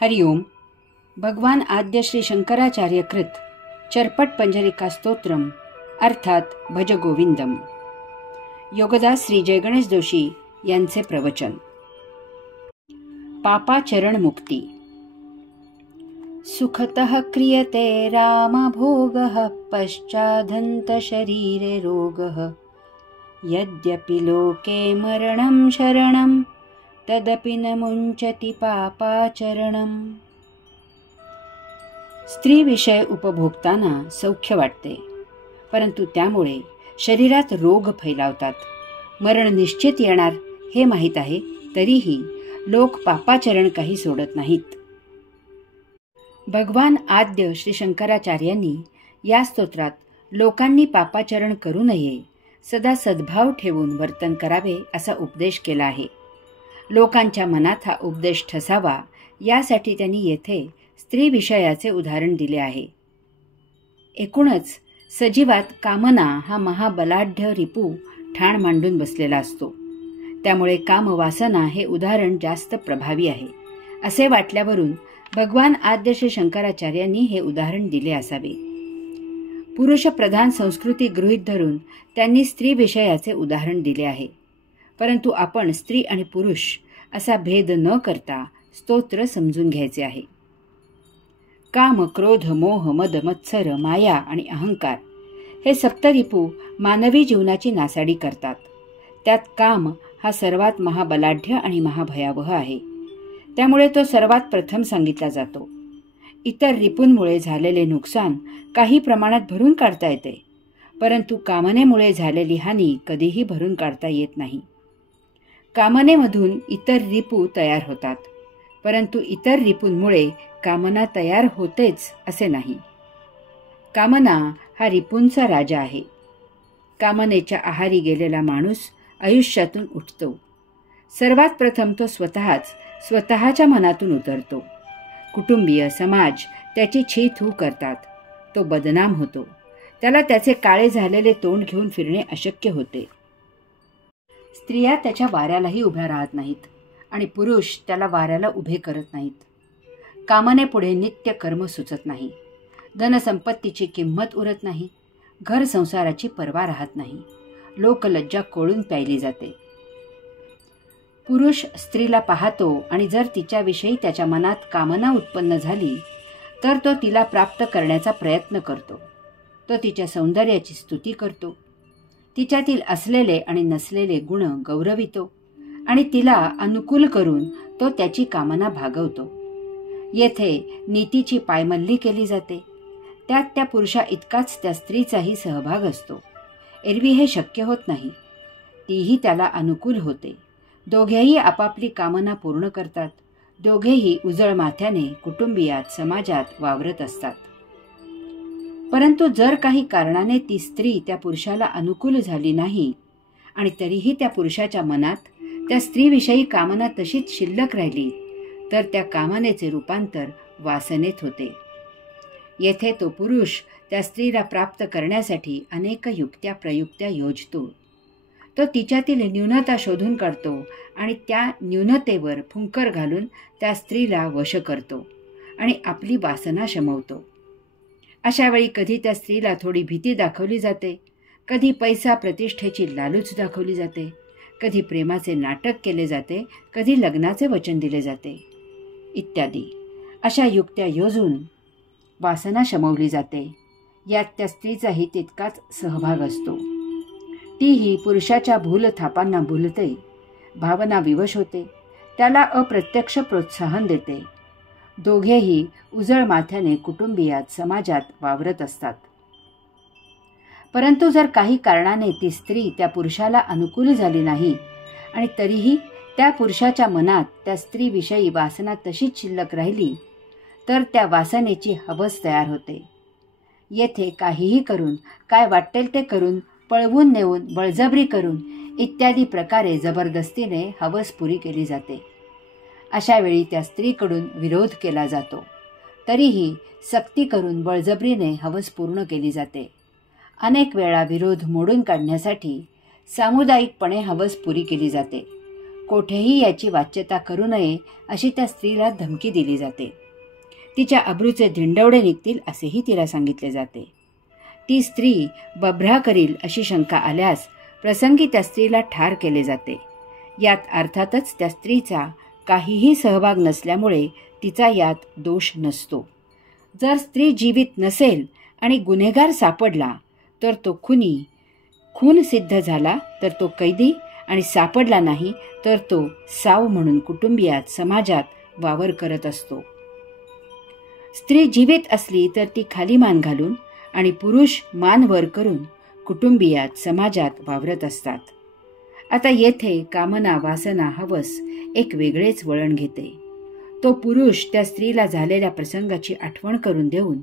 हरिओम. भगवान आद्य श्री शंकराचार्य कृत चरपट पंजरिका स्तोत्रम अर्थात भज गोविंदम. योगदास श्री जय गणेश जोशी यांचे प्रवचन. पापाचरण मुक्ती. सुखतः क्रियते राम भोगः पश्चादन्त शरीरे रोगः. यद्यपि लोके मरणं शरणं तदपि न मुंचति पापाचरणम. स्त्री विषय उपभोगताना सौख्य वाटते, परंतु त्यामुळे शरीरात रोग फैलावतात. मरण निश्चित येणार हे माहीत आहे, तरीही लोक पापाचरण काही सोडत नाहीत. भगवान आद्य श्री शंकराचार्यांनी या स्तोत्रात लोकांनी पापाचरण करू नये, सदा सद्भाव ठेवून वर्तन करावे असा उपदेश केला आहे. लोकांच्या मनात हा उपदेश ठसावा यासाठी त्यांनी येथे स्त्री विषयाचे उदाहरण दिले आहे. एकूणच सजीवात कामना हा महाबलाढ्य रिपू ठाण मांडून बसलेला असतो. त्यामुळे कामवासना हे उदाहरण जास्त प्रभावी आहे असे वाटल्यावरून भगवान आद्य श्री शंकराचार्यांनी हे उदाहरण दिले असावे. पुरुषप्रधान संस्कृती गृहीत धरून त्यांनी स्त्री विषयाचे उदाहरण दिले आहे. परंतु आपण स्त्री आणि पुरुष असा भेद न करता स्तोत्र समजून घ्यायचे आहे. काम, क्रोध, मोह, मद, मत्सर, माया आणि अहंकार हे सप्तरिपू मानवी जीवनाची नासाडी करतात. त्यात काम हा सर्वात महाबलाढ्य आणि महाभयावह आहे. त्यामुळे तो सर्वात प्रथम सांगितला जातो. इतर रिपूंमुळे झालेले नुकसान काही प्रमाणात भरून काढता येते, परंतु कामनेमुळे झालेली हानी कधीही भरून काढता येत नाही. कामनेमधून इतर रिपू तयार होतात, परंतु इतर रिपूंमुळे कामना तयार होतेच असे नाही. कामना हा रिपूंचा राजा आहे. कामनेच्या आहारी गेलेला माणूस आयुष्यातून उठतो. सर्वात प्रथम तो स्वतःच्या मनातून उतरतो. कुटुंबीय, समाज त्याची छी थू करतात. तो बदनाम होतो. त्याला त्याचे काळे झालेले तोंड घेऊन फिरणे अशक्य होते. स्त्रिया त्याच्या वाऱ्यालाही उभ्या राहत नाहीत आणि पुरुष त्याला वाऱ्याला उभे करत नाहीत. कामनेपुढे नित्य कर्म सुचत नाही. धनसंपत्तीची किंमत उरत नाही. घर संसाराची पर्वा राहत नाही. लोकलज्जा कोळून प्यायली जाते. पुरुष स्त्रीला पाहतो आणि जर तिच्याविषयी त्याच्या मनात कामना उत्पन्न झाली तर तो तिला प्राप्त करण्याचा प्रयत्न करतो. तो तिच्या सौंदर्याची स्तुती करतो. तिच्यातील असलेले आणि नसलेले गुण गौरवितो आणि तिला अनुकूल करून तो त्याची कामना भागवतो. येथे नीतीची पायमल्ली केली जाते. त्यात त्या पुरुषा इतकाच त्या स्त्रीचाही सहभाग असतो. एरवी हे शक्य होत नाही. तीही त्याला अनुकूल होते. दोघेही आपापली कामना पूर्ण करतात. दोघेही उजळ माथ्याने कुटुंबियात, समाजात वावरत असतात. परंतु जर काही कारणाने ती स्त्री त्या पुरुषाला अनुकूल झाली नाही आणि तरीही त्या पुरुषाच्या मनात त्या स्त्रीविषयी कामना तशीच शिल्लक राहिली, तर त्या कामनेचे रूपांतर वासनेत होते. येथे तो पुरुष त्या स्त्रीला प्राप्त करण्यासाठी अनेक युक्त्या प्रयुक्त्या योजतो. तो तिच्यातील न्यूनता शोधून काढतो आणि त्या न्यूनतेवर फुंकर घालून त्या स्त्रीला वश करतो आणि आपली वासना शमवतो. अशा वेळी कधी त्या स्त्रीला थोडी भीती दाखवली जाते, कधी पैसा प्रतिष्ठेची लालूच दाखवली जाते, कधी प्रेमाचे नाटक केले जाते, कधी लग्नाचे वचन दिले जाते इत्यादी. अशा युक्त्या योजून वासना शमवली जाते. यात त्या स्त्रीचाही तितकाच सहभाग असतो. तीही पुरुषाच्या भूलथापांना भुलते, भावना विवश होते, त्याला अप्रत्यक्ष प्रोत्साहन देते. दोघेही उजळ माथ्याने कुटुंबियात, समाजात वावरत असतात. परंतु जर काही कारणाने ती स्त्री त्या पुरुषाला अनुकूल झाली नाही आणि तरीही त्या पुरुषाच्या मनात त्या स्त्रीविषयी वासना तशीच शिल्लक राहिली, तर त्या वासनेची हवस तयार होते. येथे काहीही करून, काय वाटेल ते करून, पळवून नेऊन, बळजबरी करून इत्यादी प्रकारे जबरदस्तीने हवस पुरी केली जाते. अशा वेळी त्या स्त्रीकडून विरोध केला जातो. तरीही सक्ती करून बळजबरीने हवस पूर्ण केली जाते. अनेक वेळा विरोध मोडून काढण्यासाठी सामुदायिकपणे हवस पुरी केली जाते. कोठेही याची वाच्यता करू नये अशी त्या स्त्रीला धमकी दिली जाते. तिच्या अब्रूचे धिंडवडे निघतील असेही तिला सांगितले जाते. ती स्त्री बभ्रा करील अशी शंका आल्यास प्रसंगी त्या स्त्रीला ठार केले जाते. यात अर्थातच त्या स्त्रीचा काहीही सहभाग नसल्यामुळे तिचा यात दोष नसतो. जर स्त्री जीवित नसेल आणि गुन्हेगार सापडला तर तो खून सिद्ध झाला तर तो कैदी, आणि सापडला नाही तर तो साव म्हणून कुटुंबियात समाजात वावर करत असतो. स्त्री जीवित असली तर ती खाली मान घालून आणि पुरुष मान वर करून कुटुंबियात समाजात वावरत असतात. आता येथे कामना, वासना, हवस एक वेगळेच वळण घेते. तो पुरुष त्या स्त्रीला झालेल्या प्रसंगाची आठवण करून देऊन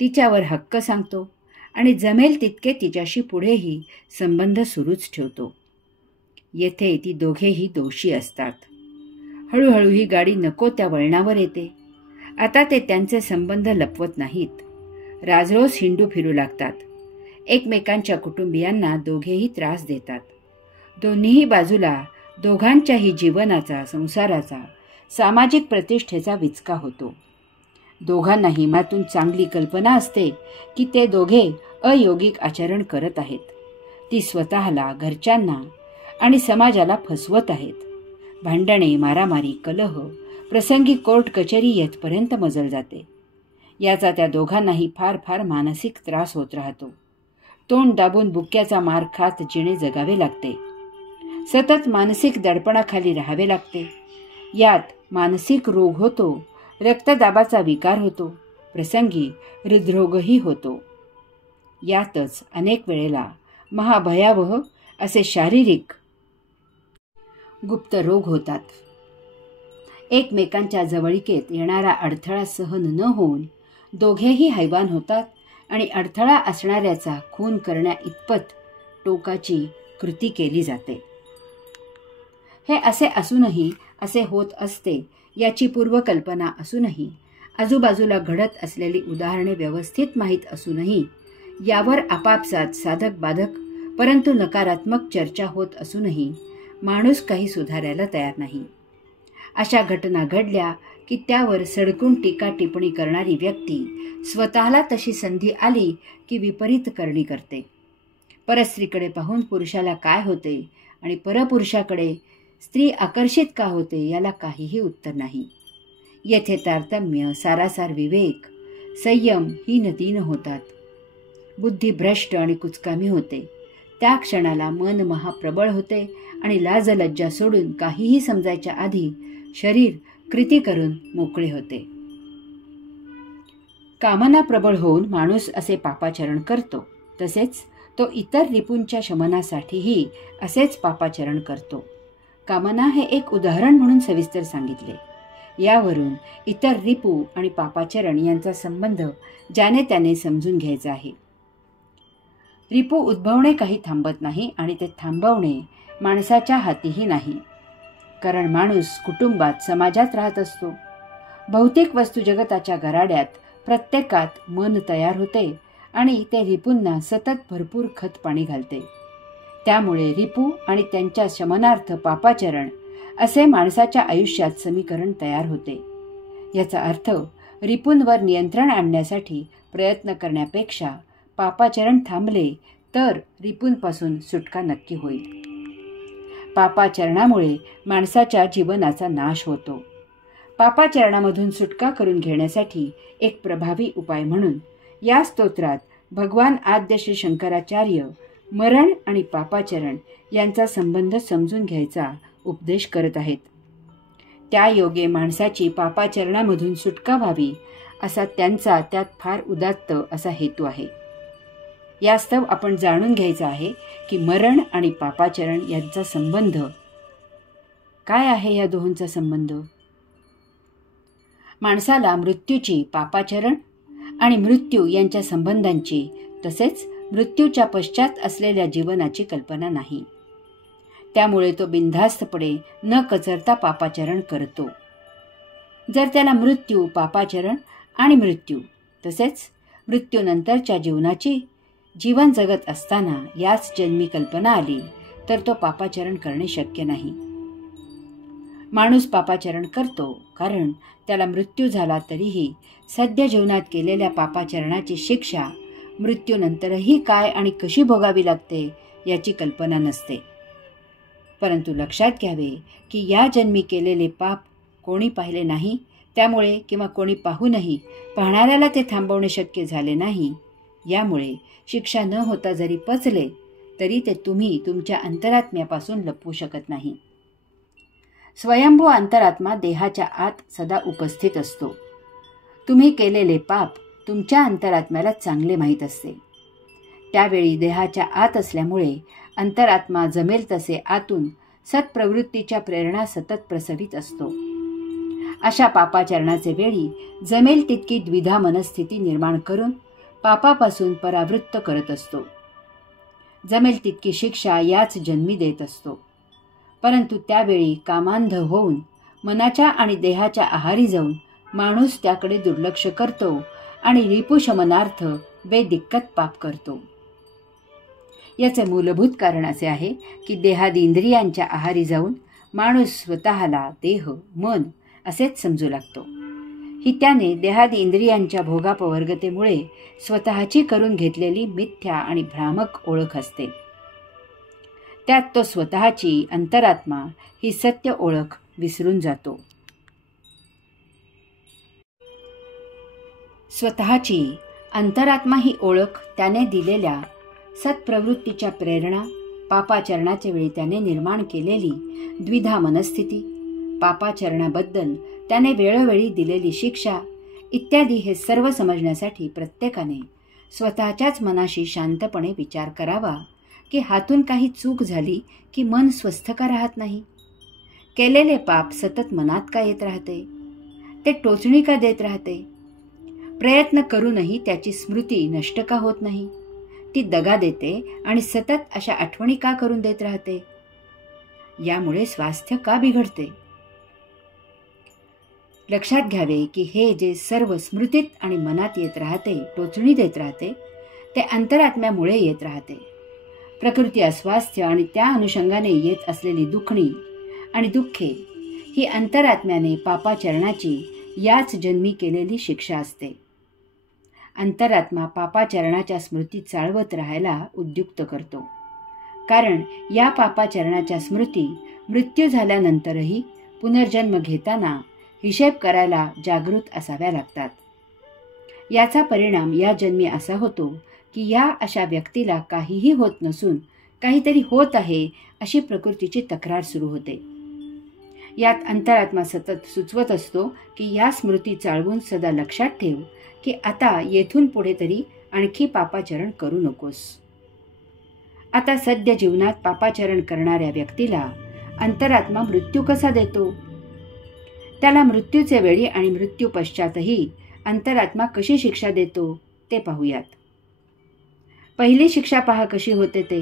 तिच्यावर हक्क सांगतो आणि जमेल तितके तिच्याशी पुढेही संबंध सुरूच ठेवतो. येथे ती दोघेही दोषी असतात. हळूहळू ही गाडी नको त्या वळणावर येते. आता ते त्यांचे संबंध लपवत नाहीत. राजरोस हिंडू फिरू लागतात. एकमेकांच्या कुटुंबियांना दोघेही त्रास देतात. दोन्हीही बाजूला दोघांच्याही जीवनाचा, संसाराचा, सामाजिक प्रतिष्ठेचा विचका होतो. दोघांनाही मनातून चांगली कल्पना असते की ते दोघे अयोगिक आचरण करत आहेत. ती स्वतःला, घरच्यांना आणि समाजाला फसवत आहेत. भांडणे, मारामारी, कलह, प्रसंगी कोर्ट कचेरी येथपर्यंत मजल जाते. याचा त्या दोघांनाही फार फार मानसिक त्रास होत राहतो. तोंड दाबून बुक्क्याचा मार खात जिणे जगावे लागते. सतत मानसिक दडपणाखाली राहावे लागते. यात मानसिक रोग होतो, रक्तदाबाचा विकार होतो, प्रसंगी हृदरोगही होतो. यातच अनेक वेळेला महाभयावह असे शारीरिक गुप्त रोग होतात. एकमेकांच्या जवळीकेत येणारा अडथळा सहन न होऊन दोघेही हैवान होतात आणि अडथळा असणाऱ्याचा खून करण्या इतपत टोकाची कृती केली जाते. हे असे असूनही असे होत असते याची पूर्वकल्पना असूनही, आजूबाजूला घडत असलेली उदाहरणे व्यवस्थित माहीत असूनही, यावर आपापसात साधक बाधक परंतु नकारात्मक चर्चा होत असूनही माणूस काही सुधारायला तयार नाही. अशा घटना घडल्या की त्यावर सडकून टीका टिप्पणी करणारी व्यक्ती स्वतःला तशी संधी आली की विपरीत करणी करते. परस्त्रीकडे पाहून पुरुषाला काय होते आणि परपुरुषाकडे स्त्री आकर्षित का होते याला काहीही उत्तर नाही. येथे तारतम्य, सारासार विवेक, संयम ही नदीन होतात. बुद्धी भ्रष्ट आणि कुचकामी होते. त्या क्षणाला मन महाप्रबळ होते आणि लाजलज्जा सोडून काहीही समजायच्या आधी शरीर कृती करून मोकळे होते. कामना प्रबळ होऊन माणूस असे पापाचरण करतो. तसेच तो इतर रिपूंच्या शमनासाठीही असेच पापाचरण करतो. कामना हे एक उदाहरण म्हणून सविस्तर सांगितले. यावरून इतर रिपू आणि पापाचरण यांचा संबंध ज्याने त्याने समजून घ्यायचा आहे. रिपू उद्भवणे काही थांबत नाही आणि ते थांबवणे माणसाच्या हातीही नाही. कारण माणूस कुटुंबात, समाजात राहत असतो. भौतिक वस्तू जगताच्या गराड्यात प्रत्येकात मन तयार होते आणि ते रिपूंना सतत भरपूर खत पाणी घालते. त्यामुळे रिपू आणि त्यांच्या शमनार्थ पापाचरण असे माणसाच्या आयुष्यात समीकरण तयार होते. याचा अर्थ रिपूंवर नियंत्रण आणण्यासाठी प्रयत्न करण्यापेक्षा पापाचरण थांबले तर रिपूंपासून सुटका नक्की होईल. पापाचरणामुळे माणसाच्या जीवनाचा नाश होतो. पापाचरणामधून सुटका करून घेण्यासाठी एक प्रभावी उपाय म्हणून या स्तोत्रात भगवान आद्य श्री शंकराचार्य मरण आणि पापाचरण यांचा संबंध समजून घ्यायचा उपदेश करत आहेत. त्या योगे माणसाची पापाचरणामधून सुटका व्हावी असा त्यांचा त्यात फार उदात्त असा हेतू आहे. यास्तव आपण जाणून घ्यायचं आहे की मरण आणि पापाचरण यांचा संबंध काय आहे. या दोहोंचा संबंध माणसाला मृत्यूची, पापाचरण आणि मृत्यू यांच्या संबंधांची तसेच मृत्यूच्या पश्चात असलेल्या जीवनाची कल्पना नाही. त्यामुळे तो बिनधास्तपणे न कचरता पापाचरण करतो. जर त्याला मृत्यू, पापाचरण आणि मृत्यू तसेच मृत्यूनंतरच्या जीवनाची जीवन जगत असताना याच जन्मी कल्पना आली तर तो पापाचरण करणे शक्य नाही. माणूस पापाचरण करतो कारण त्याला मृत्यू झाला तरीही सध्या जीवनात केलेल्या पापाचरणाची शिक्षा मृत्यूनंतरही काय आणि कशी भोगावी लागते याची कल्पना नसते. परंतु लक्षात घ्यावे की या जन्मी केलेले पाप कोणी पाहिले नाही, त्यामुळे किंवा कोणी पाहूनही पाहणाऱ्याला ते थांबवणे शक्य झाले नाही. यामुळे शिक्षा न होता जरी पचले तरी ते तुम्ही तुमच्या अंतरात्म्यापासून लपवू शकत नाही. स्वयंभू अंतरात्मा देहाच्या आत सदा उपस्थित असतो. तुम्ही केलेले पाप तुमच्या अंतरात्म्याला चांगले माहीत असते. त्यावेळी देहाच्या आत असल्यामुळे अंतरात्मा जमेल तसे आतून सत्प्रवृत्तीच्या प्रेरणा सतत प्रसवित असतो. अशा पापाचरणाचे वेळी जमेल तितकी द्विधा मनस्थिती निर्माण करून पापापासून परावृत्त करत असतो. जमेल तितकी शिक्षा याच जन्मी देत असतो. परंतु त्यावेळी कामांध होऊन मनाच्या आणि देहाच्या आहारी जाऊन माणूस त्याकडे दुर्लक्ष करतो आणि रिपुशमनार्थ बेदिक्कत पाप करतो. याचे मूलभूत कारण असे आहे की देहादी इंद्रियांच्या आहारी जाऊन माणूस स्वतःला देह मन असेच समजू लागतो. ही त्याने देहादी इंद्रियांच्या भोगापवर्गतेमुळे स्वतःची करून घेतलेली मिथ्या आणि भ्रामक ओळख असते. त्यात तो स्वतःची अंतरात्मा ही सत्य ओळख विसरून जातो. स्वतःची अंतरात्मा ही ओळख त्याने दिलेल्या सत्प्रवृत्तीच्या प्रेरणा, पापाचरणाच्या वेळी त्याने निर्माण केलेली द्विधा मनस्थिती, पापाचरणाबद्दल त्याने वेळोवेळी दिलेली शिक्षा इत्यादी हे सर्व समजण्यासाठी प्रत्येकाने स्वतःच्याच मनाशी शांतपणे विचार करावा की हातून काही चूक झाली की मन स्वस्थ का राहत नाही? केलेले पाप सतत मनात का येत राहते? ते टोचणी का देत राहते? प्रयत्न करूनही त्याची स्मृती नष्ट का होत नाही? ती दगा देते आणि सतत अशा आठवणी का करून देत राहते? यामुळे स्वास्थ्य का बिघडते? लक्षात घ्यावे की हे जे सर्व स्मृतीत आणि मनात येत राहते, टोचणी देत राहते, ते अंतरात्म्यामुळे येत राहते. प्रकृती अस्वास्थ्य आणि त्या अनुषंगाने येत असलेली दुखणी आणि दुःखे ही अंतरात्म्याने पापाचरणाची याच जन्मी केलेली शिक्षा असते. अंतरात्मा पापाचरणाच्या स्मृती चाळवत राहायला उद्युक्त करतो, कारण या पापाचरणाच्या स्मृती मृत्यू झाल्यानंतरही पुनर्जन्म घेताना हिशेब करायला जागृत असाव्या लागतात. याचा परिणाम या जन्मी असा होतो की या अशा व्यक्तीला काहीही होत नसून काहीतरी होत आहे अशी प्रकृतीची तक्रार सुरू होते. यात अंतरात्मा सतत सुचवत असतो की या स्मृती चाळवून सदा लक्षात ठेव की आता येथून पुढे तरी आणखी पापाचरण करू नकोस. आता सद्य जीवनात पापाचरण करणाऱ्या व्यक्तीला अंतरात्मा मृत्यू कसा देतो? त्याला मृत्यूचे वेळी आणि मृत्यू पश्चातही अंतरात्मा कशी शिक्षा देतो ते पाहूयात. पहिली शिक्षा पहा कशी होते ते.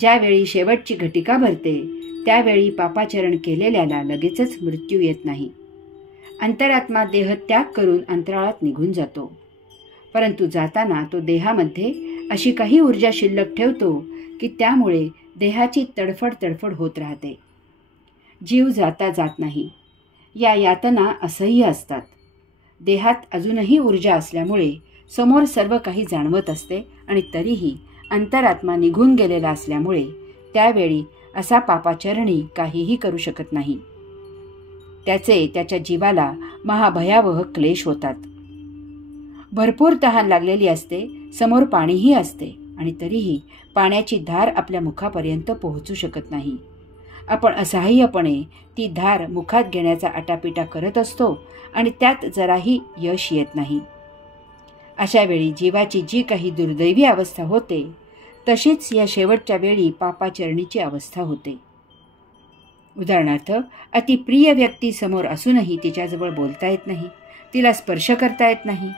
ज्यावेळी शेवटची घटिका भरते त्यावेळी पापाचरण केलेल्याला लगेचच मृत्यू येत नाही. अंतरात्मा देह त्याग करून अंतराळात निघून जातो. परंतु जाताना तो देहामध्ये अशी काही ऊर्जा शिल्लक ठेवतो की त्यामुळे देहाची तडफड होत राहते. जीव जाता जात नाही. या यातना असह्य असतात. देहात अजूनही ऊर्जा असल्यामुळे समोर सर्व काही जाणवत असते आणि तरीही अंतरात्मा निघून गेलेला असल्यामुळे त्यावेळी असा पापाचरणी काहीही करू शकत नाही. त्याचे त्याच्या जीवाला महाभयावह क्लेश होतात. भरपूर तहान लागलेली असते, समोर पाणीही असते आणि तरीही पाण्याची धार आपल्या मुखापर्यंत पोहोचू शकत नाही. आपण असहाय्यपणे ती धार मुखात घेण्याचा आटापिटा करत असतो आणि त्यात जराही यश येत नाही. अशा वेळी जीवाची जी काही दुर्दैवी अवस्था होते तशीच या शेवटच्या वेळी पापाचरणीची अवस्था होते. उदाहरणार्थ, अतिप्रिय व्यक्ती समोर असूनही तिच्याजवळ बोलता येत नाही, तिला स्पर्श करता येत नाही.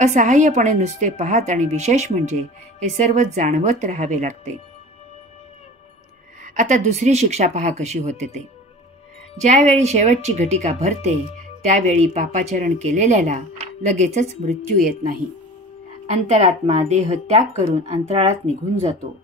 असहाय्यपणे नुसते पाहत आणि विशेष म्हणजे हे सर्व जाणवत राहावे लागते. आता दुसरी शिक्षा पहा कशी होते ते. ज्यावेळी शेवटची घटिका भरते त्यावेळी पापाचरण केलेल्याला लगेचच मृत्यू येत नाही. अंतरात्मा देह त्याग करून अंतराळात निघून जातो.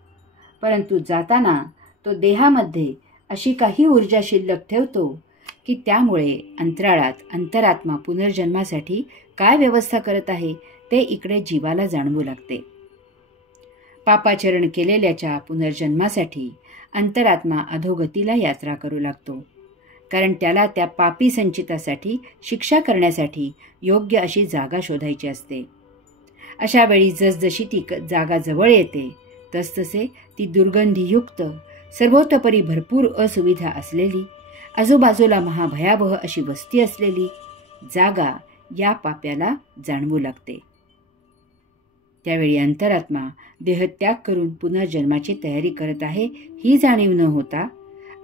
परंतु जाताना तो देहामध्ये अशी काही ऊर्जा शिल्लक ठेवतो की त्यामुळे अंतराळात अंतरात्मा पुनर्जन्मासाठी काय व्यवस्था करत आहे ते इकडे जीवाला जाणवू लागते. पापाचरण केलेल्याच्या पुनर्जन्मासाठी अंतरात्मा अधोगतीला यात्रा करू लागतो, कारण त्याला त्या पापी संचितासाठी शिक्षा करण्यासाठी योग्य अशी जागा शोधायची असते. अशा वेळी जसजशी ती जागा जवळ येते तसतसे ती दुर्गंधीयुक्त, सर्वतोपरी भरपूर असुविधा असलेली, आजूबाजूला महाभयावह अशी वस्ती असलेली जागा या पाप्याला जाणवू लागते. त्यावेळी अंतरात्मा देहत्याग करून पुनर्जन्माची तयारी करत आहे ही जाणीव न होता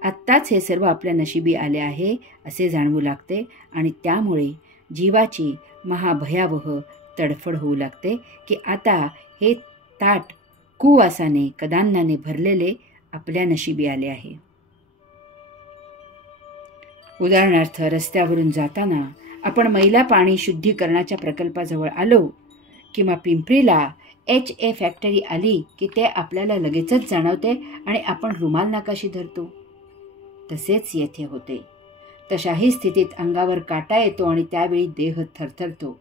आत्ताच हे सर्व आपल्या नशिबी आले आहे असे जाणवू लागते आणि त्यामुळे जीवाची महाभयावह तडफड होऊ लागते की आता हे ताट कुवासाने कदान्नाने भरलेले आपल्या नशिबी आले आहे. उदाहरणार्थ, रस्त्यावरून जाताना आपण मैला पाणी शुद्धीकरणाच्या प्रकल्पाजवळ आलो किंवा पिंपरीला HA फॅक्टरी आली की ते आपल्याला लगेचच जाणवते आणि आपण रुमाल नकाशी धरतो. तसेच येथे होते. तशाही स्थितीत अंगावर काटा येतो आणि त्यावेळी देह थरथरतो.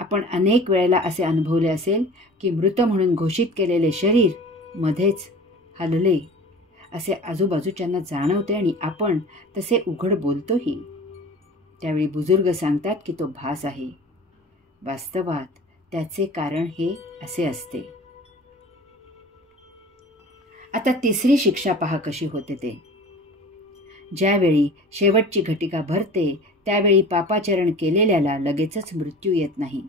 आपण अनेक वेळेला असे अनुभवले असेल की मृत म्हणून घोषित केलेले शरीर मध्येच हलले असे आजूबाजूच्यांना जाणवते आणि आपण तसे उघड बोलतोही. त्यावेळी बुजुर्ग सांगतात की तो भास आहे. वास्तवात त्याचे कारण हे असे असते. आता तिसरी शिक्षा पहा कशी होते ते. ज्यावेळी शेवटची घटिका भरते त्यावेळी पापाचरण केलेल्याला लगेचच मृत्यू येत नाही.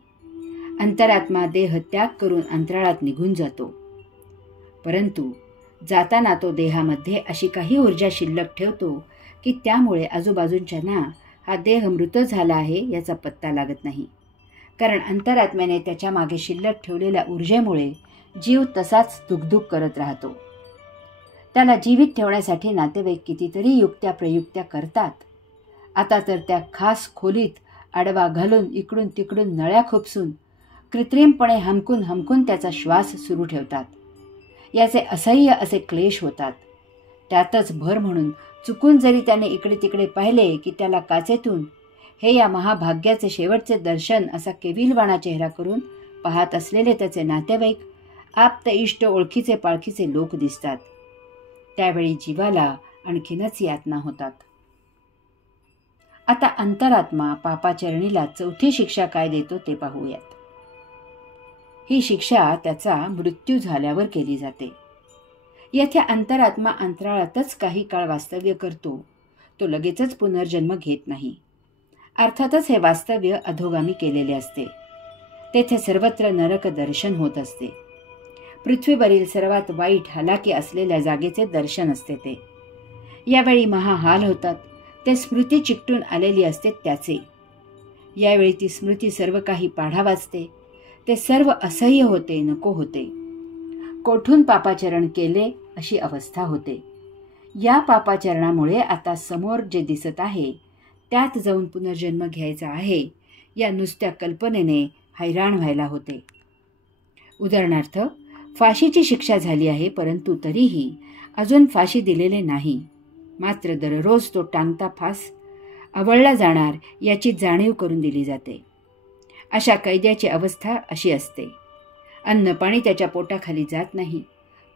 अंतरात्मा देह त्याग करून अंतराळात निघून जातो, परंतु जाताना तो देहामध्ये अशी काही ऊर्जा शिल्लक ठेवतो की त्यामुळे आजूबाजूंच्यांना हा देह मृत झाला आहे याचा पत्ता लागत नाही. कारण अंतरात्म्याने त्याच्या मागे शिल्लक ठेवलेल्या ऊर्जेमुळे जीव तसाच दुगदुग करत राहतो. त्याला जीवित ठेवण्यासाठी नातेवाईक कितीतरी युक्त्या प्रयुक्त्या करतात. आता तर त्या खास खोलीत आडवा घालून इकडून तिकडून नळ्या खुपसून कृत्रिमपणे हमकून त्याचा श्वास सुरू ठेवतात. याचे असह्य असे क्लेश होतात. त्यातच भर म्हणून चुकून जरी त्याने इकडे तिकडे पाहिले की त्याला काचेतून हे या महाभाग्याचे शेवटचे दर्शन असा केविलवाणा चेहरा करून पाहत असलेले त्याचे नातेवाईक, आप्त इष्ट ओळखीचे पाळखीचे लोक दिसतात. त्यावेळी जीवाला आणखीनच यातना होतात. आता अंतरात्मा पापाचरणीला चौथी शिक्षा काय देतो ते पाहूयात. ही शिक्षा त्याचा मृत्यू झाल्यावर केली जाते. येथे अंतरात्मा अंतराळातच काही काळ वास्तव्य करतो. तो लगेचच पुनर्जन्म घेत नाही. अर्थातच हे वास्तव्य अधोगामी केलेले असते. तेथे सर्वत्र नरक दर्शन होत असते. पृथ्वीवरील सर्वात वाईट हालाकी असलेल्या जागेचे दर्शन असते ते. यावेळी महाहाल होतात. ते स्मृती चिकटून आलेली असते त्याचे. यावेळी ती स्मृती सर्व काही पाढा वाचते. ते सर्व असह्य होते, नको होते. कोठून पापाचरण केले अशी अवस्था होते. या पापाचरणामुळे आता समोर जे दिसत आहे त्यात जाऊन पुनर्जन्म घ्यायचा आहे या नुसत्या कल्पनेने हैराण व्हायला होते. उदाहरणार्थ, फाशीची शिक्षा झाली आहे, परंतु तरीही अजून फाशी दिलेले नाही. मात्र दररोज तो टांगता फास आवळला जाणार याची जाणीव करून दिली जाते. अशा कैद्याची अवस्था अशी असते. अन्न पाणी त्याच्या पोटाखाली जात नाही.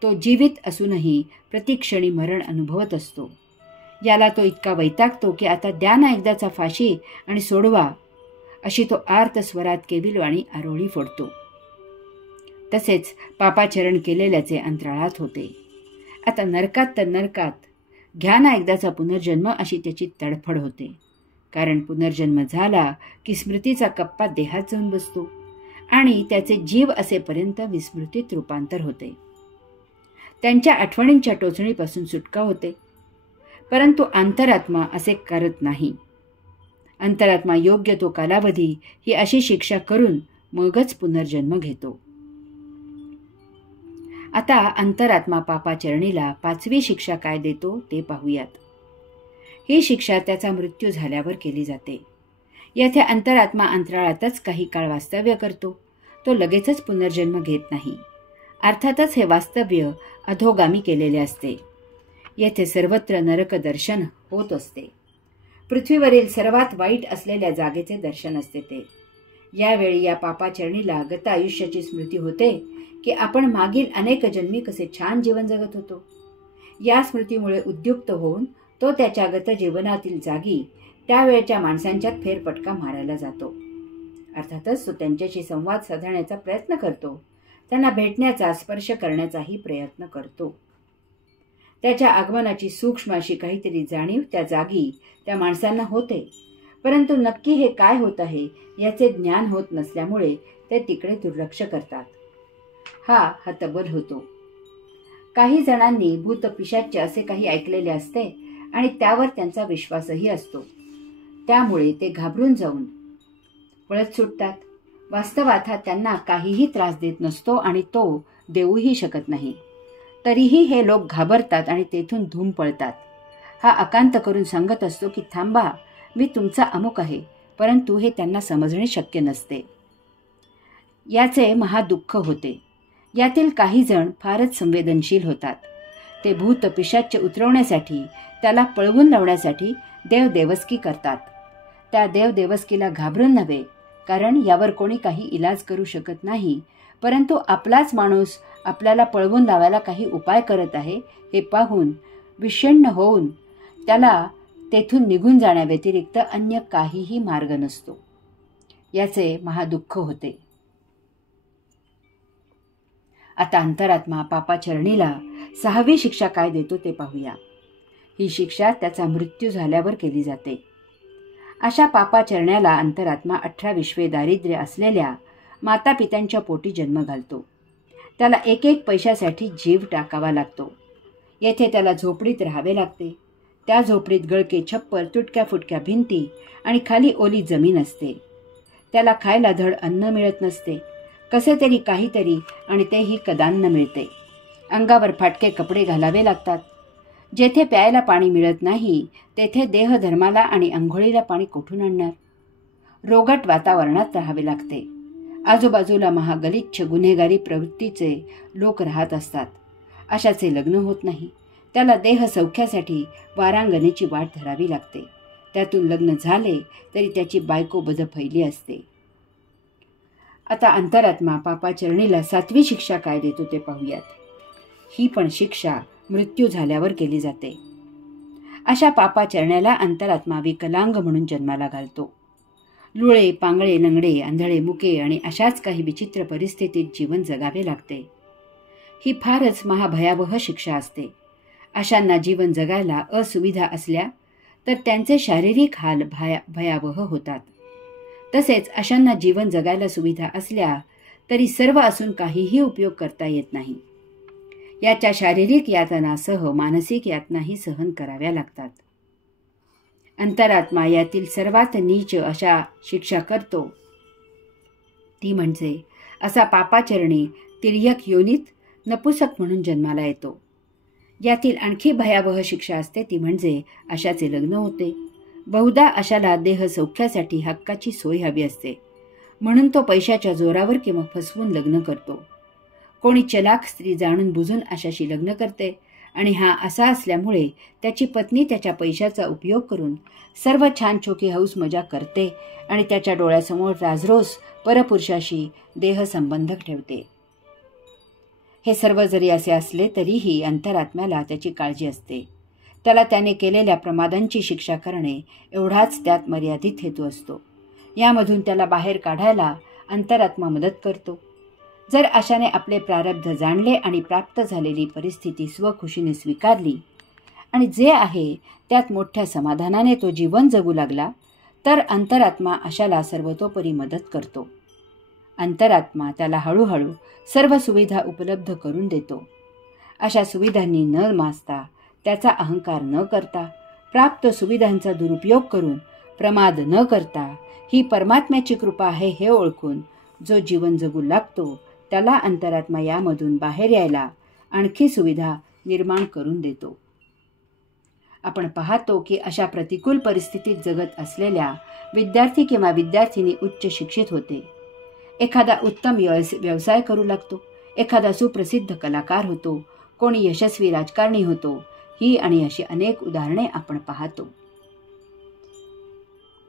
तो जीवित असूनही प्रतिक्षणी मरण अनुभवत असतो. याला तो इतका वैतागतो की आता द्या ना एकदाचा फाशी आणि सोडवा, अशी तो आर्त स्वरात केविलवाणी आरोळी फोडतो. तसेच पापाचरण केलेल्याचे अंतराळात होते. आता नरकात तर नरकात, घ्या ना एकदाचा पुनर्जन्म अशी त्याची तडफड होते. कारण पुनर्जन्म झाला की स्मृतीचा कप्पा देहात जाऊन बसतो आणि त्याचे जीव असेपर्यंत विस्मृतीत रूपांतर होते. त्यांच्या आठवणींच्या टोचणीपासून सुटका होते. परंतु अंतरात्मा असे करत नाही. अंतरात्मा योग्य तो कालावधी ही अशी शिक्षा करून मगच पुनर्जन्म घेतो. आता अंतरात्मा पापाचरणीला पाचवी शिक्षा काय देतो ते पाहूयात. ही शिक्षा त्याचा मृत्यू झाल्यावर केली जाते. येथे अंतरात्मा अंतराळातच काही काळ वास्तव्य करतो. तो लगेचच पुनर्जन्म घेत नाही. अर्थातच हे वास्तव्य अधोगामी केलेले असते. येथे सर्वत्र नरक दर्शन होत असते. पृथ्वीवरील सर्वात वाईट असलेल्या जागेचे दर्शन असते ते. यावेळी या पापाचरणीला गत आयुष्याची स्मृती होते की आपण मागील अनेक जन्मी कसे छान जीवन जगत होतो. या स्मृतीमुळे उद्युक्त होऊन तो त्याच्या गत जीवनातील जागी त्यावेळच्या माणसांच्यात फेरफटका मारायला जातो. अर्थातच तो त्यांच्याशी संवाद साधण्याचा प्रयत्न करतो, त्यांना भेटण्याचा, स्पर्श करण्याचाही प्रयत्न करतो. त्याच्या आगमनाची सूक्ष्म अशी काहीतरी जाणीव त्या जागी त्या माणसांना होते, परंतु नक्की हे काय होत आहे याचे ज्ञान होत नसल्यामुळे ते तिकडे दुर्लक्ष करतात. हा हतबल होतो. काही जणांनी भूत पिशाच्य असे काही ऐकलेले असते आणि त्यावर त्यांचा विश्वासही असतो. त्यामुळे ते घाबरून जाऊन पळत सुटतात. वास्तवात हा त्यांना काहीही त्रास देत नसतो आणि तो देऊही शकत नाही. तरीही हे लोक घाबरतात आणि तेथून धूम पळतात. हा आकांत करून सांगत असतो की थांबा, मी तुमचा अमुक आहे, परंतु हे त्यांना समजणे शक्य नसते. याचे महादुःख होते. यातील काही जण फारच संवेदनशील होतात. ते भूत पिशाच्य उतरवण्यासाठी, त्याला पळवून लावण्यासाठी देवदेवस्की करतात. त्या देवदेवस्कीला घाबरून नव्हे, कारण यावर कोणी काही इलाज करू शकत नाही, परंतु आपलाच माणूस आपल्याला पळवून लावायला काही उपाय करत आहे हे पाहून विषण्ण होऊन त्याला तेथून निघून जाण्याव्यतिरिक्त अन्य काहीही मार्ग नसतो. याचे महादुःख होते. आता अंतरात्मा पापाचरणीला 6वी शिक्षा काय देतो ते पाहूया. ही शिक्षा त्याचा मृत्यू झाल्यावर केली जाते. अशा पापाचरण्याला अंतरात्मा 18 विश्वे दारिद्र्य असलेल्या मातापित्यांच्या पोटी जन्म घालतो. त्याला एक पैशासाठी जीव टाकावा लागतो. येथे त्याला झोपडीत राहावे लागते. त्या झोपडीत गळके छप्पर, तुटक्या फुटक्या भिंती आणि खाली ओली जमीन असते. त्याला खायला धड अन्न मिळत नसते. कसे तरी काहीतरी, आणि तेही कदान्न मिळते. अंगावर फाटके कपडे घालावे लागतात. जेथे प्यायला पाणी मिळत नाही तेथे देहधर्माला आणि अंघोळीला पाणी कुठून आणणार? रोगट वातावरणात राहावे लागते. आजूबाजूला महागलिच्छ गुन्हेगारी प्रवृत्तीचे लोक राहत असतात. अशाचे लग्न होत नाही. त्याला देह सौख्यासाठी वारांगणेची वाट धरावी लागते. त्यातून लग्न झाले तरी त्याची बायको बदफैली असते. आता अंतरात्मा पापाचरणीला 7वी शिक्षा काय देतो ते पाहूयात. ही पण शिक्षा मृत्यू झाल्यावर केली जाते. अशा पापाचरण्याला अंतरात्मा विकलांग म्हणून जन्माला घालतो. लुळे, पांगळे, लंगडे, आंधळे, मुके आणि अशाच काही विचित्र परिस्थितीत जीवन जगावे लागते. ही फारच महाभयावह शिक्षा असते. अशांना जीवन जगायला असुविधा असल्या तर त्यांचे शारीरिक हाल भयावह होतात. तसेच अशांना जीवन जगायला सुविधा असल्या तरी सर्व असून काहीही उपयोग करता येत नाही. याच्या शारीरिक यातनासह मानसिक यातनाही सहन कराव्या लागतात. अंतरात्मा यातील सर्वात नीच अशा शिक्षा करतो ती म्हणजे असा पापाचरणी तिर्यक योनीत नपुसक म्हणून जन्माला येतो. यातील आणखी भयावह शिक्षा असते ती म्हणजे अशाचे लग्न होते. बहुधा अशाला देह सौख्यासाठी हक्काची सोय हवी असते, म्हणून तो पैशाच्या जोरावर किंवा फसवून लग्न करतो. कोणी चलाख स्त्री जाणून बुजून अशाशी लग्न करते आणि हा असा असल्यामुळे त्याची पत्नी त्याच्या पैशाचा उपयोग करून सर्व छान चोखी हौस मजा करते आणि त्याच्या डोळ्यासमोर राजरोस परपुरुषाशी देहसंबंध ठेवते. हे सर्व जरी असे असले तरीही अंतरात्म्याला त्याची काळजी असते. त्याला त्याने केलेल्या प्रमादांची शिक्षा करणे एवढाच त्यात मर्यादित हेतू असतो. यामधून त्याला बाहेर काढायला अंतरात्मा मदत करतो. जर अशाने आपले प्रारब्ध जाणले आणि प्राप्त झालेली परिस्थिती स्वखुशीने स्वीकारली आणि जे आहे त्यात मोठ्या समाधानाने तो जीवन जगू लागला तर अंतरात्मा अशाला सर्वतोपरी मदत करतो. अंतरात्मा त्याला हळूहळू सर्व सुविधा उपलब्ध करून देतो. अशा सुविधांनी न माजता, त्याचा अहंकार न करता, प्राप्त सुविधांचा दुरुपयोग करून प्रमाद न करता ही परमात्म्याची कृपा आहे हे ओळखून जो जीवन जगू लागतो त्याला अंतरात्मा यामधून बाहेर यायला आणखी सुविधा निर्माण करून देतो. आपण पाहतो की अशा प्रतिकूल परिस्थितीत जगत असलेल्या विद्यार्थी किंवा विद्यार्थिनी उच्च शिक्षित होते. एखादा उत्तम व्यवसाय करू लागतो. एखादा सुप्रसिद्ध कलाकार होतो. कोणी यशस्वी राजकारणी होतो. ही आणि अशी अनेक उदाहरणे आपण पाहतो.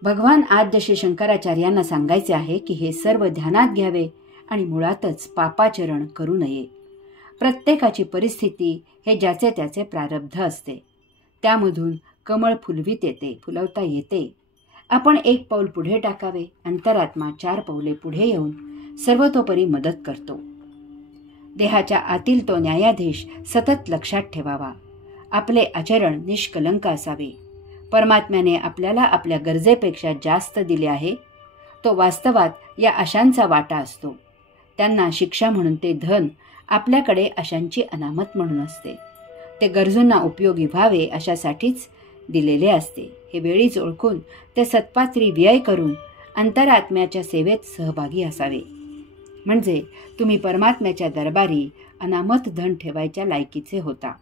भगवान आद्य श्री शंकराचार्यांना सांगायचे आहे की हे सर्व ध्यानात घ्यावे आणि मुळातच पापाचरण करू नये. प्रत्येकाची परिस्थिती हे ज्याचे त्याचे प्रारब्ध असते. त्यामधून कमळ फुलवता येते. आपण 1 पाऊल पुढे टाकावे. अंतरात्मा 4 पावले पुढे येऊन सर्वतोपरी मदत करतो. देहाच्या आतील तो न्यायाधीश सतत लक्षात ठेवावा. आपले आचरण निष्कलंक असावे. परमात्म्याने आपल्याला आपल्या गरजेपेक्षा जास्त दिले आहे. तो वास्तवात या आशांचा वाटा असतो. त्यांना शिक्षा म्हणून ते धन आपल्याकडे आशांची अनामत म्हणून असते. ते गरजूंना उपयोगी व्हावे अशासाठीच दिलेले असते. हे वेळीच ओळखून ते सत्पात्री व्यय करून अंतरात्म्याच्या सेवेत सहभागी असावे. म्हणजे तुम्ही परमात्म्याच्या दरबारी अनामत धन ठेवायच्या लायकीचे होता.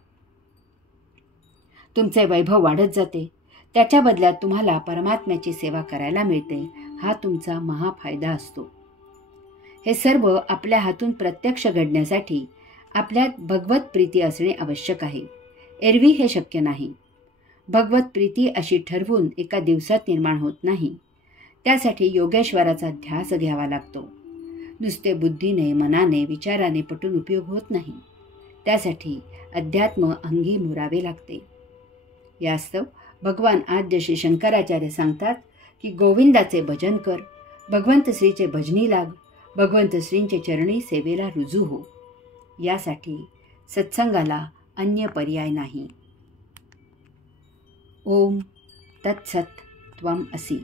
तुमचे वैभव वाढत जाते. त्याच्या बदल्यात तुम्हाला परमात्म्याची सेवा करायला मिळते. हा तुमचा महाफायदा असतो. हे सर्व आपल्या हातून प्रत्यक्ष घडण्यासाठी आपल्यात भगवत प्रीती असणे आवश्यक आहे. एरवी हे शक्य नाही. भगवत प्रीती अशी ठरवून एका दिवसात निर्माण होत नाही. त्यासाठी योगेश्वराचा ध्यास घ्यावा लागतो. नुसते बुद्धीने, मनाने, विचाराने पटून उपयोग होत नाही. त्यासाठी अध्यात्म अंगी मुरावे लागते. यास्तव भगवान आद्य श्री शंकराचार्य सांगतात की गोविंदाचे भजन कर, भगवंत श्रीचे भजनी लाग, भगवंत श्रींचे चरणी सेवेला रुजू हो. यासाठी सत्संगाला अन्य पर्याय नाही. ओम तत्सत त्वम असि.